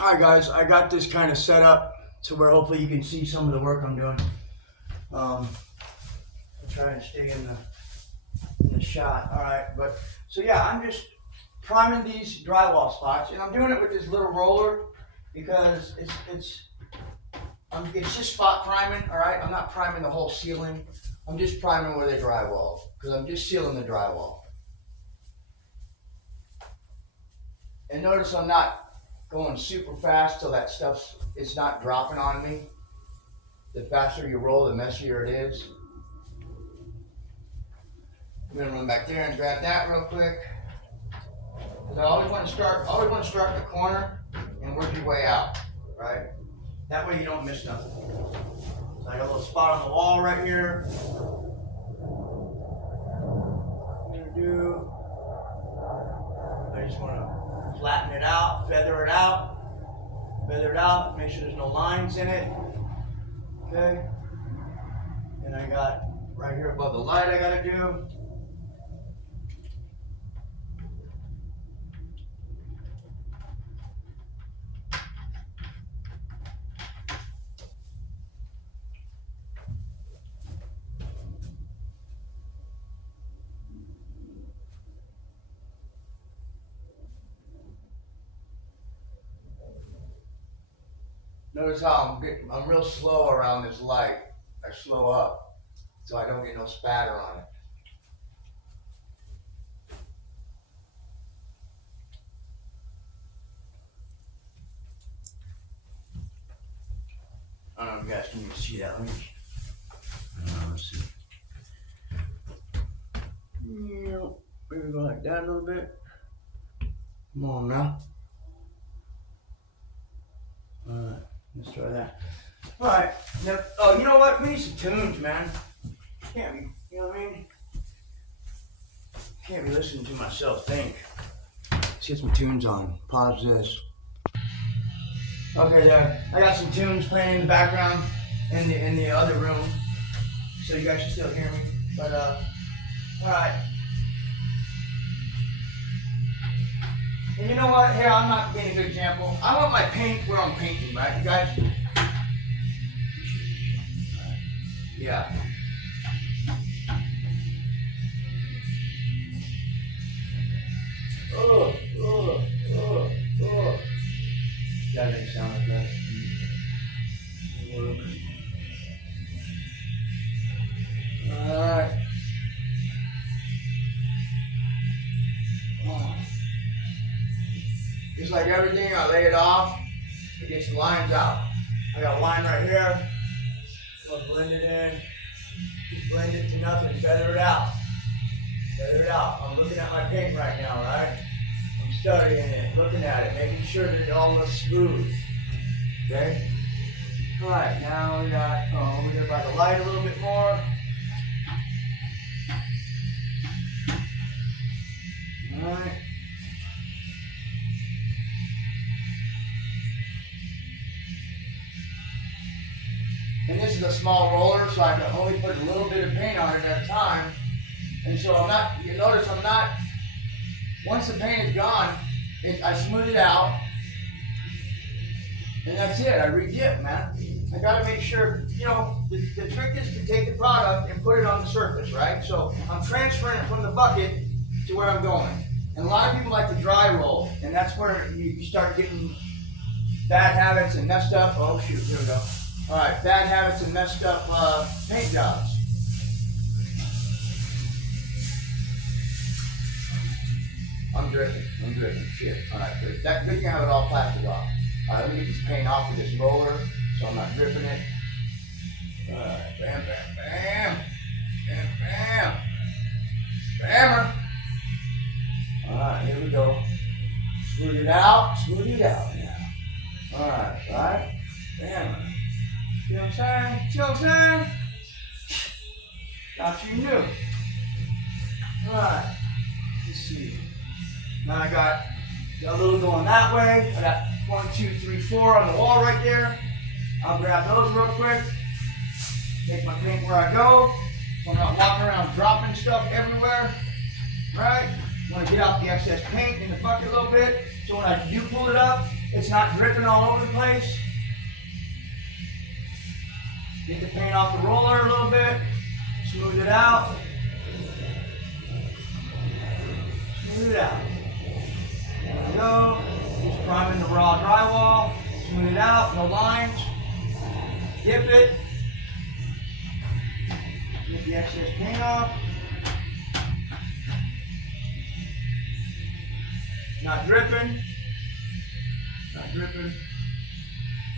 Alright guys, I got this kind of set up to where hopefully you can see some of the work I'm doing. I'll try and stay in the shot. Alright, but so yeah, I'm just priming these drywall spots, and I'm doing it with this little roller because it's just spot priming. Alright, I'm not priming the whole ceiling. I'm just priming where they drywall because I'm just sealing the drywall. And notice I'm not going super fast till that it's not dropping on me. The faster you roll, the messier it is. I'm gonna run back there and grab that real quick. Because I always want to start the corner and work your way out, right? That way you don't miss nothing. So I got a little spot on the wall right here. What I'm gonna do, I just want to flatten it out, feather it out, make sure there's no lines in it. Okay. And I got right here above the light I gotta do. Notice how I'm real slow around this light. I slow up so I don't get no spatter on it. I don't know if you guys can even see that. Let's see. Maybe go like that a little bit. Come on now. Alright, let's try that. Alright, now, oh, you know what? We need some tunes, man. Can't be, you know what I mean? Can't be listening to myself think. Let's get some tunes on. Pause this. Okay, there. I got some tunes playing in the background in the other room, so you guys can still hear me. But alright. And you know what? Here, I'm not being a good example. I want my paint where I'm painting, right, you guys? Yeah. Oh. That didn't sound like that. Alright. Just like everything, I lay it off to get some lines out. I got a line right here. I'll blend it in. Just blend it to nothing. Feather it out. Feather it out. I'm looking at my paint right now, right? I'm studying it, looking at it, making sure that it all looks smooth. Okay? Alright, now we got over there by the light a little bit more. Alright. And this is a small roller, so I can only put a little bit of paint on it at a time. And so you notice I'm not, once the paint is gone, I smooth it out. And that's it, I re-dip, man. I gotta make sure, the trick is to take the product and put it on the surface, right? So I'm transferring it from the bucket to where I'm going. And a lot of people like to dry roll, and that's where you start getting bad habits and messed up, oh shoot, here we go. Alright, bad habits and messed up paint jobs. I'm dripping, shit. Alright, good. Good thing I have it all plastered off. Alright, let me get this paint off with this roller so I'm not dripping it. Alright, bam, bam, bam. Bam, bam. Bammer. Alright, here we go. Smooth it out now. Alright, right? Bammer. See what I'm saying? See what I'm saying? Got you new. Alright, let's see. Now I got a little going that way. I got 1, 2, 3, 4 on the wall right there. I'll grab those real quick. Take my paint where I go. So I'm not walking around dropping stuff everywhere. Right? I want to get out the excess paint in the bucket a little bit. So when I do pull it up, it's not dripping all over the place. Get the paint off the roller a little bit, smooth it out. Smooth it out. There we go. Just priming the raw drywall. Smooth it out, no lines. Dip it. Get the excess paint off. Not dripping. Not dripping.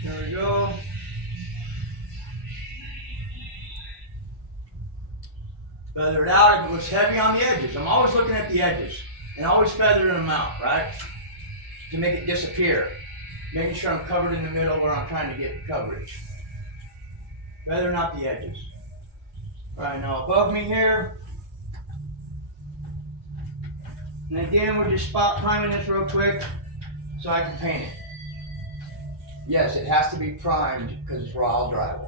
There we go. Feather it out if it was heavy on the edges. I'm always looking at the edges and always feathering them out, right? To make it disappear. Making sure I'm covered in the middle where I'm trying to get coverage. Feathering out the edges. All right, now above me here. And again, we're just spot priming this real quick so I can paint it. Yes, it has to be primed because it's raw drywall.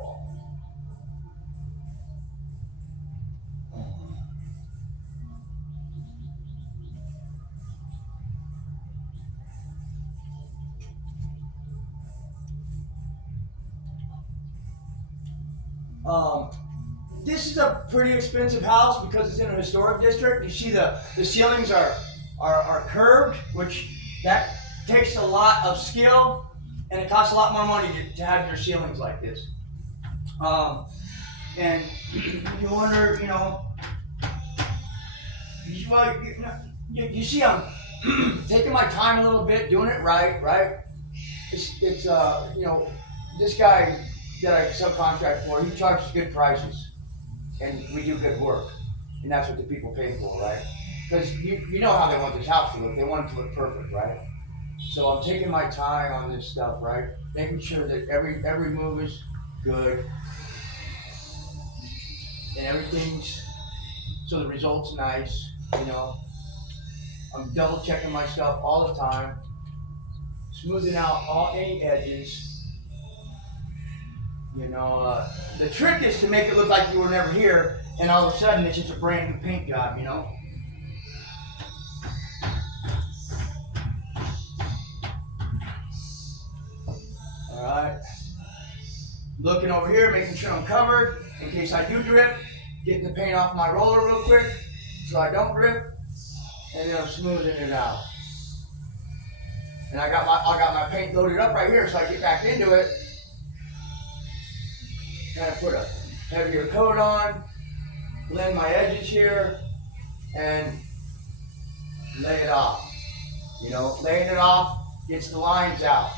This is a pretty expensive house because it's in a historic district. You see the ceilings are curved, which that takes a lot of skill and it costs a lot more money to have your ceilings like this. And you wonder, you know, well, you see I'm taking my time a little bit, doing it right? It's you know, this guy that I subcontract for, he charges good prices, and we do good work, and that's what the people pay for, right? Because you know how they want this house to look. They want it to look perfect, right? So I'm taking my time on this stuff, right? Making sure that every move is good, and everything's so the result's nice. You know, I'm double checking my stuff all the time, smoothing out any edges. You know, the trick is to make it look like you were never here, and all of a sudden it's just a brand new paint job, you know? All right. Looking over here, making sure I'm covered in case I do drip, getting the paint off my roller real quick so I don't drip, and then I'm smoothing it out. And I got my paint loaded up right here, so I get back into it. Kind of put a heavier coat on, blend my edges here, and lay it off. You know, laying it off gets the lines out.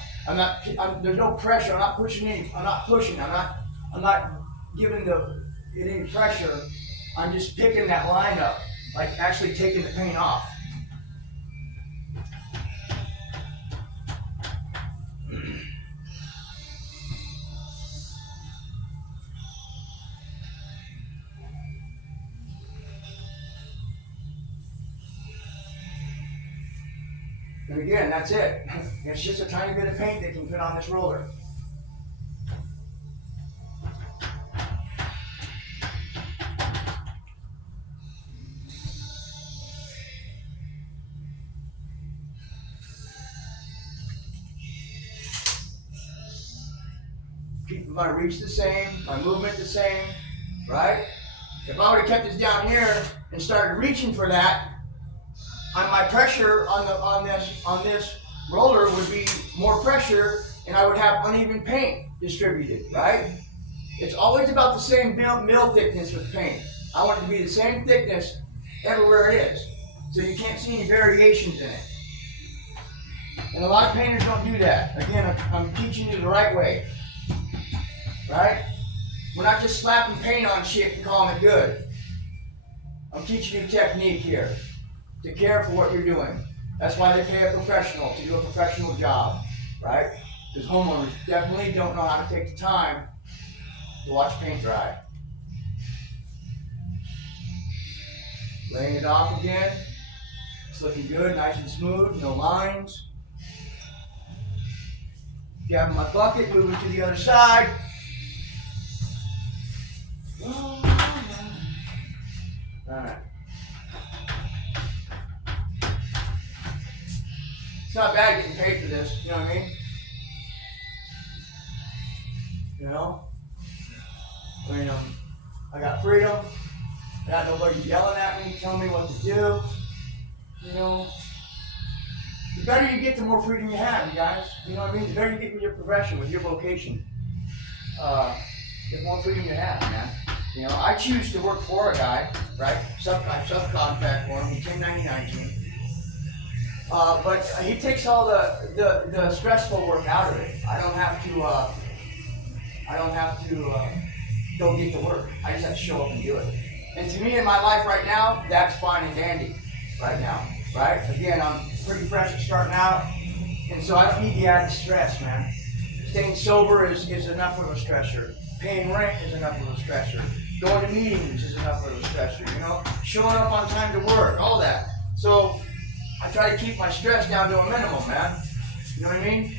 There's no pressure. I'm not pushing. I'm not giving it any pressure. I'm just picking that line up, like actually taking the paint off. And again, that's it. It's just a tiny bit of paint that can fit on this roller. Keep my reach the same, my movement the same, right? If I would have kept this down here and started reaching for that, my pressure on this roller would be more pressure, and I would have uneven paint distributed, right? It's always about the same mill thickness with paint. I want it to be the same thickness everywhere it is, so you can't see any variations in it. And a lot of painters don't do that. Again, I'm teaching you the right way, right? We're not just slapping paint on shit and calling it good. I'm teaching you technique here. To care for what you're doing. That's why they pay a professional to do a professional job, right? Because homeowners definitely don't know how to take the time to watch paint dry. Laying it off again. It's looking good, nice and smooth, no lines. Grabbing my bucket, moving to the other side. All right. It's not bad getting paid for this. You know what I mean? You know? I got freedom. I got nobody yelling at me, telling me what to do. You know? The better you get, the more freedom you have, you guys. You know what I mean? The better you get with your profession, with your vocation, the more freedom you have, man. You know, I choose to work for a guy, right? I subcontract for him. He 1099 to me. But he takes all the stressful work out of it. I don't have to go get the work. I just have to show up and do it. And to me, in my life right now, that's fine and dandy right now, right? Again, I'm pretty fresh at starting out, and so I don't need the added stress, man. Staying sober is enough of a stressor. Paying rent is enough of a stressor. Going to meetings is enough of a stressor, you know? Showing up on time to work, all that. So I try to keep my stress down to a minimum, man. You know what I mean?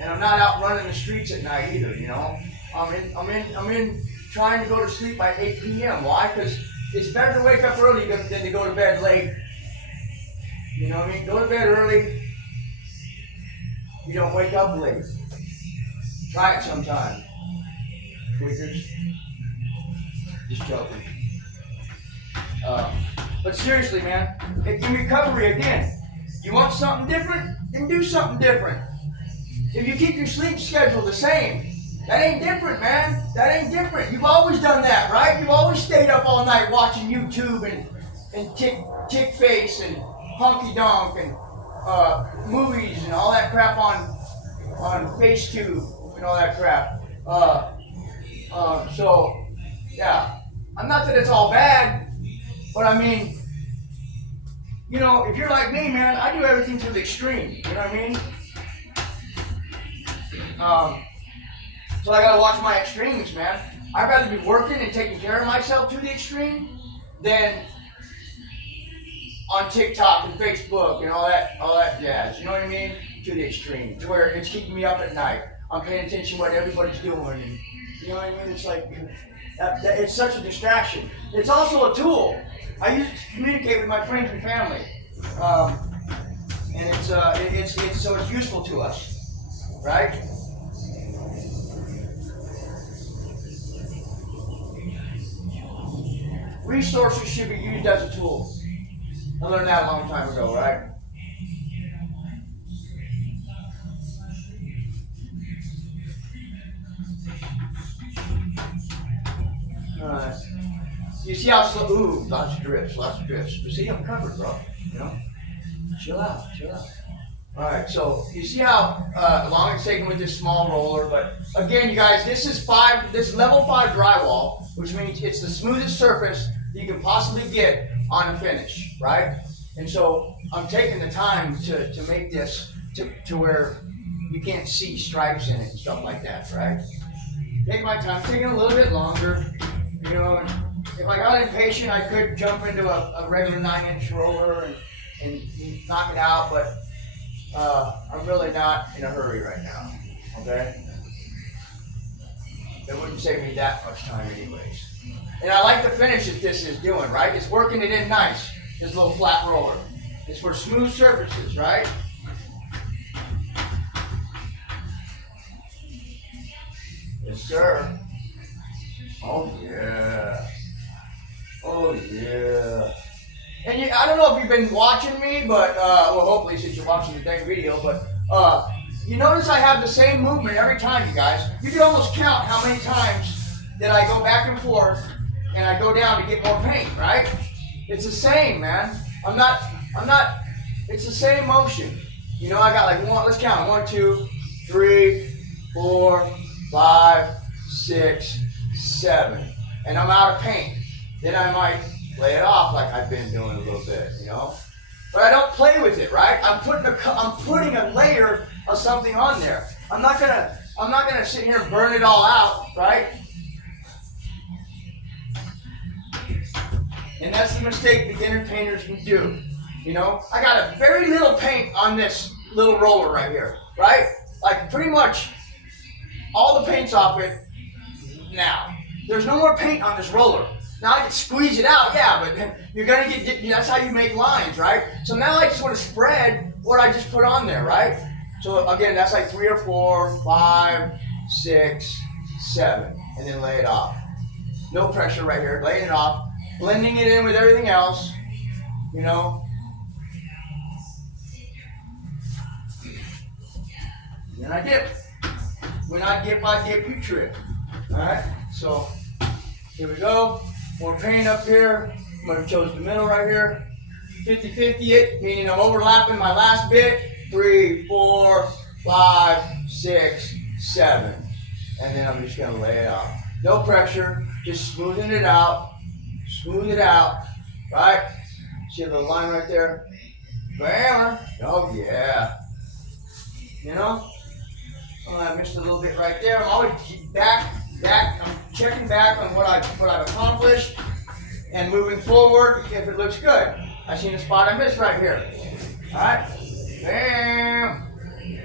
And I'm not out running the streets at night either, you know? I'm in trying to go to sleep by 8 p.m. Why? Because it's better to wake up early than to go to bed late. You know what I mean? Go to bed early. You don't wake up late. Try it sometime. Tweakers. Just joking. But seriously, man, in recovery again, you want something different? Then do something different. If you keep your sleep schedule the same, that ain't different, man. That ain't different. You've always done that, right? You've always stayed up all night watching YouTube and tick face and honky donk and movies and all that crap on FaceTube and all that crap. So yeah, I'm not that it's all bad, but I mean, you know, if you're like me, man, I do everything to the extreme. You know what I mean? So I gotta watch my extremes, man. I'd rather be working and taking care of myself to the extreme than on TikTok and Facebook and all that jazz. You know what I mean? To the extreme, to where it's keeping me up at night. I'm paying attention to what everybody's doing, and you know what I mean? It's like it's such a distraction. It's also a tool. I use it to communicate with my friends and family, and it's useful to us, right? Resources should be used as a tool. I learned that a long time ago, right? You see how slow? Ooh, lots of drifts. But see, I'm covered, bro. You know, chill out. All right, so you see how long it's taking with this small roller, but again, you guys, this is level 5 drywall, which means it's the smoothest surface you can possibly get on a finish, right? And so I'm taking the time to make this to where you can't see stripes in it and stuff like that, right? Take my time, taking a little bit longer, you know. If I got impatient, I could jump into a regular 9-inch roller and knock it out, but I'm really not in a hurry right now, okay? It wouldn't save me that much time anyways. And I like the finish that this is doing, right? It's working it in nice, this little flat roller. It's for smooth surfaces, right? Yes, sir. Oh, yeah. Oh, yeah. And I don't know if you've been watching me, but, well, hopefully since you're watching the dang video, but you notice I have the same movement every time, you guys. You can almost count how many times that I go back and forth and I go down to get more paint, right? It's the same, man. It's the same motion. You know, I got like let's count. 1, 2, 3, 4, 5, 6, 7. And I'm out of paint. Then I might lay it off like I've been doing a little bit, you know? But I don't play with it, right? I'm putting a layer of something on there. I'm not gonna sit here and burn it all out, right? And that's the mistake beginner painters can do. You know, I got a very little paint on this little roller right here, right? Like pretty much all the paint's off it now. There's no more paint on this roller. Now I can squeeze it out, yeah, but you're gonna get, that's how you make lines, right? So now I just want to spread what I just put on there, right? So again, that's like 3 or 4, 5, 6, 7, and then lay it off. No pressure right here, laying it off, blending it in with everything else, you know. And then I dip. When I dip, you trip. Alright, so here we go. More pain up here. I'm going to choose the middle right here. 50-50 it, meaning I'm overlapping my last bit. 3, 4, 5, 6, 7. And then I'm just going to lay it out. No pressure, just smoothing it out. Smooth it out. Right? See a little line right there? Bam! Oh yeah. You know? Oh, I missed a little bit right there. I'm always back. I'm checking back on what I've accomplished and moving forward if it looks good. I seen a spot I missed right here. All right, bam.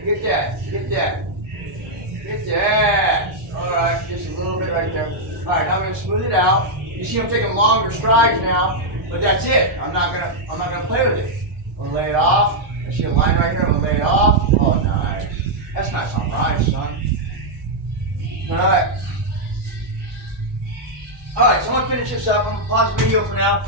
Get that. Get that. Get that. All right, just a little bit right there. All right, now I'm gonna smooth it out. You see, I'm taking longer strides now, but that's it. I'm not gonna play with it. I'm gonna lay it off. I see a line right here. I'm gonna lay it off. Oh, nice. That's nice on rice, son. All right. All right, so I'm gonna finish this up. I'm gonna pause the video for now.